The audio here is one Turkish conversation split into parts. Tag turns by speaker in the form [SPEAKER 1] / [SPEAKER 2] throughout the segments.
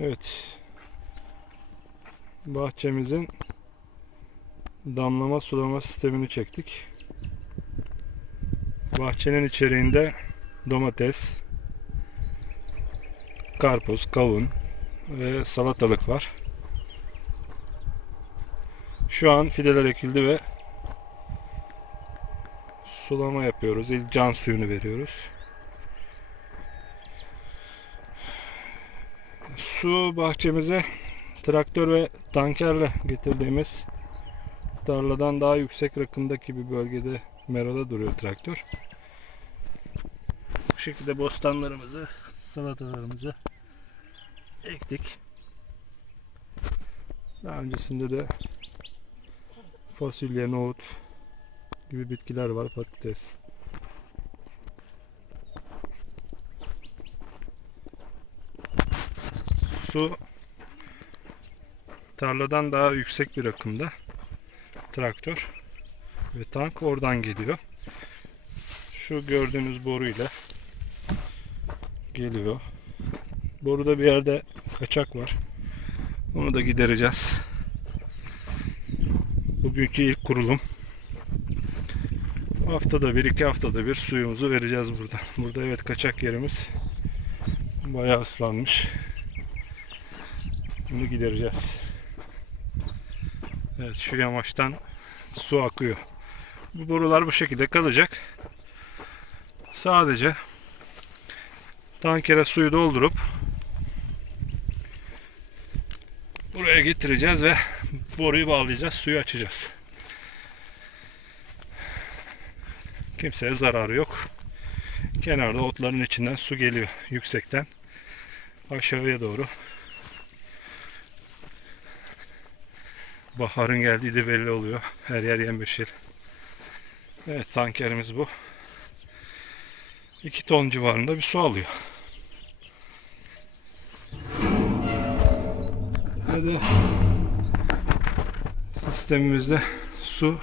[SPEAKER 1] Evet. Bahçemizin damlama sulama sistemini çektik. Bahçenin içeriğinde domates, karpuz, kavun ve salatalık var. Şu an fideler ekildi ve sulama yapıyoruz. İlk can suyunu veriyoruz. Su bahçemize traktör ve tankerle getirdiğimiz tarladan daha yüksek rakımdaki bir bölgede merada duruyor traktör. Bu şekilde bostanlarımızı, salatalarımızı ektik. Daha öncesinde de fasulye, nohut gibi bitkiler var, patates. Su tarladan daha yüksek bir akımda traktör ve tank oradan geliyor. Şu gördüğünüz boruyla geliyor. Boruda bir yerde kaçak var. Onu da gidereceğiz. Bugünkü ilk kurulum. Haftada bir, iki haftada bir suyumuzu vereceğiz burada. Burada evet kaçak yerimiz bayağı ıslanmış. Bunu gidereceğiz. Evet şu yamaçtan su akıyor. Bu borular bu şekilde kalacak. Sadece tankere suyu doldurup buraya getireceğiz ve boruyu bağlayacağız, suyu açacağız. Kimseye zararı yok. Kenarda otların içinden su geliyor yüksekten aşağıya doğru. Baharın geldiği de belli oluyor. Her yer yemyeşil. Evet tankerimiz bu. 2 ton civarında bir su alıyor. Ve de sistemimizde su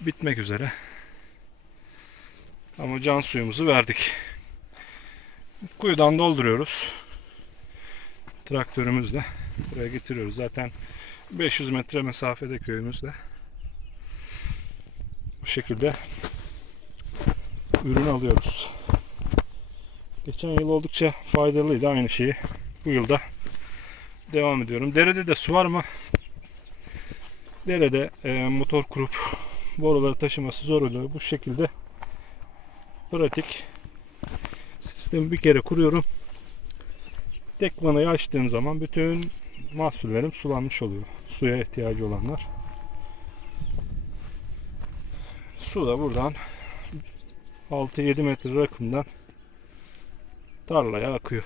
[SPEAKER 1] bitmek üzere. Ama can suyumuzu verdik. Kuyudan dolduruyoruz. Traktörümüzle buraya getiriyoruz. Zaten 500 metre mesafede köyümüzde. Bu şekilde ürün alıyoruz. Geçen yıl oldukça faydalıydı aynı şeyi. Bu yılda devam ediyorum. Derede de su var mı? Derede e, motor kurup boruları taşıması zor oluyor. Bu şekilde pratik sistemi bir kere kuruyorum. Tek vanayı açtığım zaman bütün mahsullerim sulanmış oluyor. Suya ihtiyacı olanlar. Su da buradan 6-7 metre rakımdan tarlaya akıyor.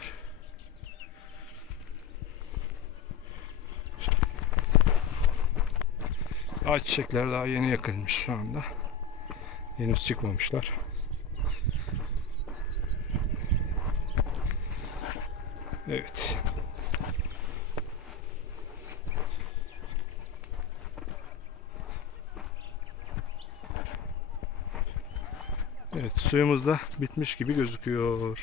[SPEAKER 1] Ayçiçekler daha yeni yakılmış şu anda. Henüz çıkmamışlar. Evet. Evet suyumuz da bitmiş gibi gözüküyor.